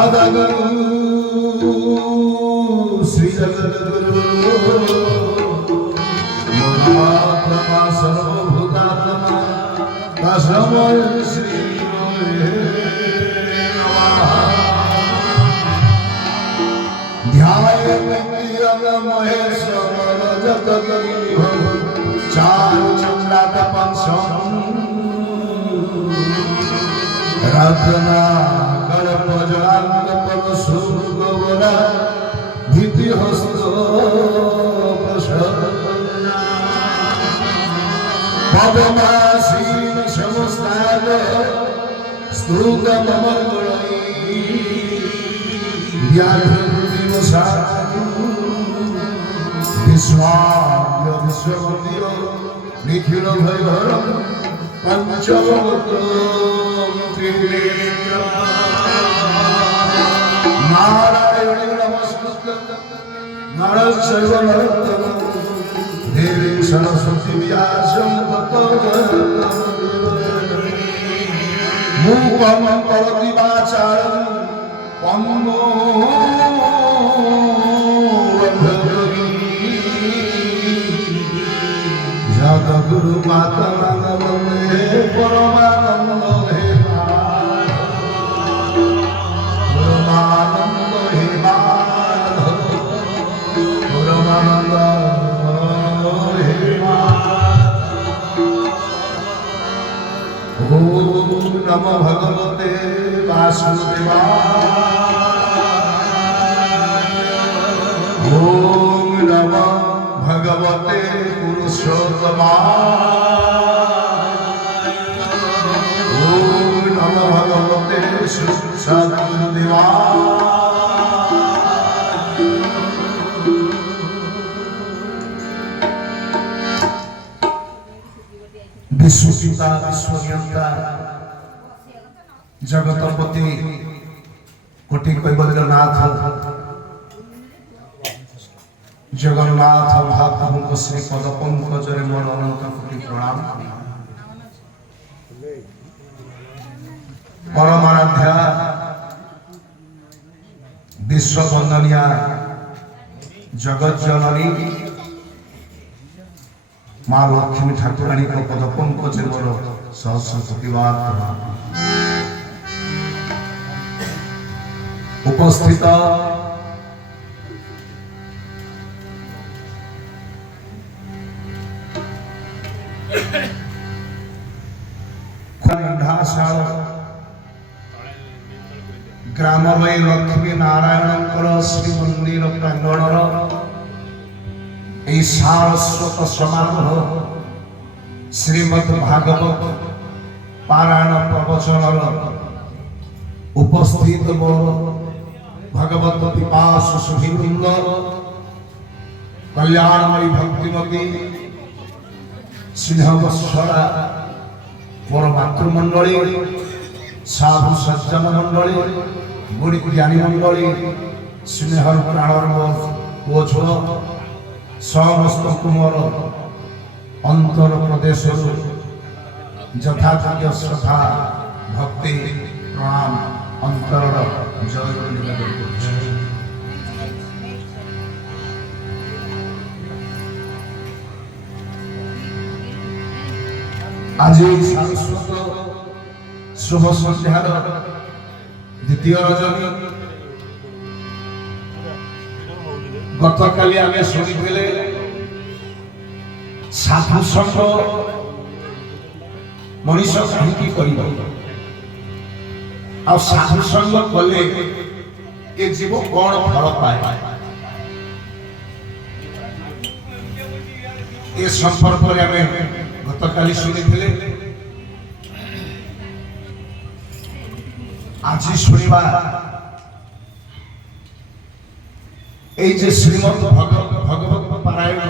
सदगुरु श्री जगद्गुरु महात्मा सर्वभूतात्मा तस्मै श्री ध्यायेन्द्रियं महेश्वर जगद्गुरुं चारुचन्द्रात पंचम रत्नाकर पजांग परशुगोरा भीति हस्त प्रसन्ना पवमासीन समस्ताद स्तुत ममगुणै विश्वाद्य विश्ववन्द्य निखिल भयहर पंचवक्त्र त्रिनेत्र नारायण नमस्कृत्य नरं चैव नरोत्तमं देवीं सरस्वतीं व्यासं ततो मूकं करोति वाचालं पंगो जगद्गुरु माता नंदे परमानंद हे परमानंद हे परमानंद हे ओम नमो भगवते वासुदेवाय ओम नमो भगवते पुरुषोत्तमाय ओम नमो भगवते सद्गुरुदेवाय विश्वपिता विश्वज्ञाता जगतपति कोटि कैवल्यनाथ जगन्नाथ महाप्रभु श्री पद पंकजरे मोर अनंत कोटि प्रणाम परमाराध्या विश्ववंदनिया जगत जननी माँ लक्ष्मी ठाकुराणी को पद पंकजे मोर सहस्र कोटिवार प्रणाम उपस्थित ग्राम लक्ष्मी नारायण श्री मंदिर प्रांगणर सारस्वत समारोह श्रीमद् भागवत पारायण प्रवचन उपस्थित मोर भगवत पिपासु सुधीवृंद कल्याणमयी भक्तिमती सिंहवत्सरा मोर मातृमंडली साधु सज्जन मंडली गुणी ज्ञानी मंडली स्नेहर प्राणर पुओ झुओ समस्त मोर अंतर प्रदेश यथायोग्य श्रद्धा भक्ति प्रणाम अंतर जय निवेदन करुछि। आज सारस्वत शुभ संध्यार द्वितीय रजनी गतकाली आमे शुणिथिले साधु संग मनीष कहीं करिबो आ साधु संग कले ए जीव कोन फल पाए ए संपर्क रे आमे गतकाली शुणिथिले आज शुणिबा এই যে শ্রীমদ্ ভগবত পারায়ণ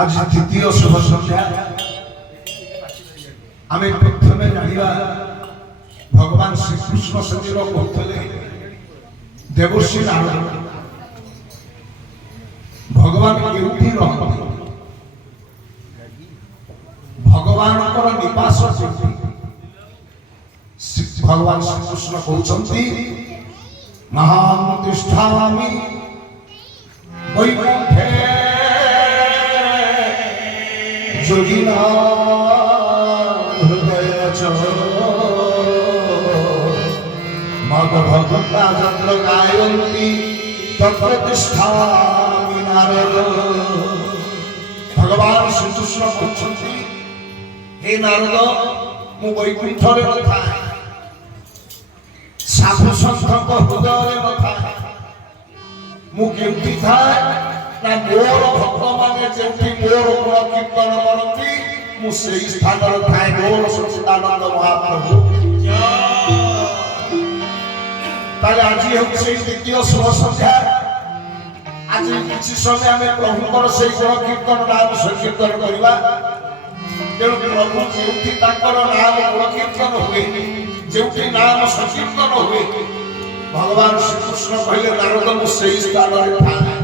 আজ দ্বিতীয় শুভ সন্ধ্যা আমি প্রথমে জানিবা ভগবান শ্রীকৃষ্ণ সঙ্গীর করলে দেবশ্রী নারদ ভগবান কেউঠি রহନ୍ତି ভগবানଙ୍କର ନିବାସ भगवान श्रीकृष्ण कहते महां तिष्ठामि वैकुंठे योगिना मद भक्ता जत्र गायन्ति तत्र तिष्ठामि नारद। भगवान श्रीकृष्ण कहते हे नारद मु वैकुंठरे नथा साधु सन्थक हृदय नथा मु केउठी थाए ना मोर भक्त माने जेउठी मोर गुण कीर्तन करती मु सेई स्थान रे थाए मोर सच्चिदानंद महाप्रभु। ताले आज होउछे द्वितीय शुभ संध्या। आज किछि समय आमे प्रभुकर सेई गुण कीर्तन नाम संकीर्तन करिबा। तेणु प्रभु जेउठी ताकर नाम गुण कीर्तन हुए जेउठी नाम संकीर्तन हुए भगवान श्रीकृष्ण कहले नारद मु सेई स्थान रे थाए।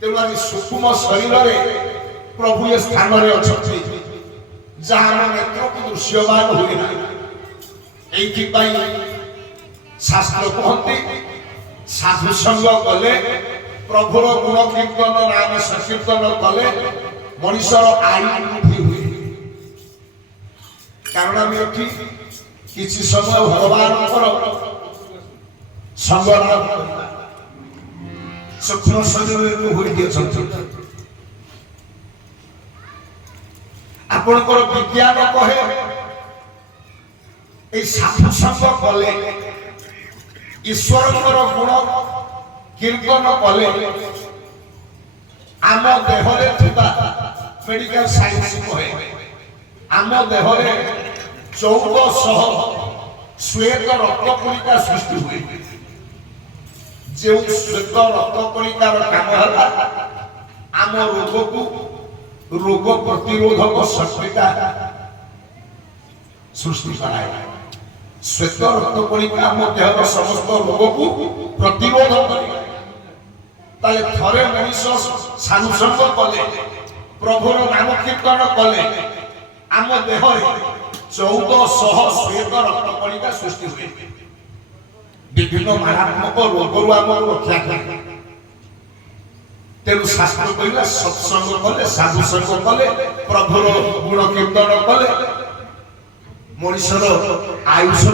तेणु आज सूक्ष्म शरीर रे प्रभु ए स्थान रे अछथि जहाँ नेत्र को दृश्यमान हुए ना। एथि पई शास्त्र कहते साधु संग कले प्रभुर गुण कीर्तन नाम संकीर्तन कले मनुष्यर आयु वृद्धि हुए। कारण आम एठी किछि समय भगवान संग सूक्ष्म शरीर हुई आपणकर विज्ञान कहे साधु संग कले ईश्वर गुण कीर्तन कले आम देहरे थिबा मेडिकल साइंस कहे आम देहरे 1400 श्वेत रक्तकणिका सृष्टि हुए। जो श्वेत रक्तकणिकार काम है आम रोग को रोग प्रतिरोधक शक्तिटा सृष्टि कराए। श्वेत रक्तकणिका आम देहर समस्त रोग को प्रतिरोध करे। थरे मनुष्य साधु संग कले प्रभुर नाम कीर्तन कले आम देहरे 1400 श्वेत रक्तकणिका सृष्टि हुए। विभिन्न मारात्मक रोग आम रक्षा करे। तेणु शास्त्र कहला सत्संग कले साधु संग कले प्रभुर गुण कीर्तन कले मनुष्यर आयुष